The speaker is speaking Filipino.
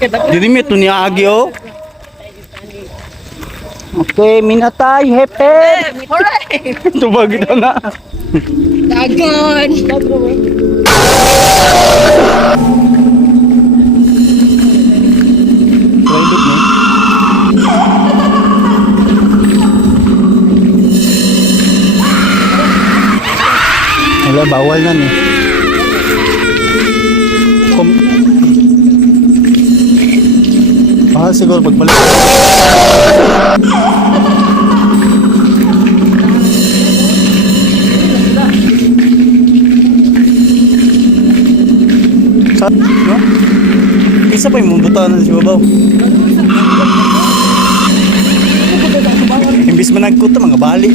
Jadi may ito niya agi oh. Okay, minatay, hepe. Alright. Tubag ito na. Dagon. Private no? Wala, bawal na ni. Siguro pagbalik. Sa, no? Isa pa yung butanan si Babaw. Imbis managkot mga bali.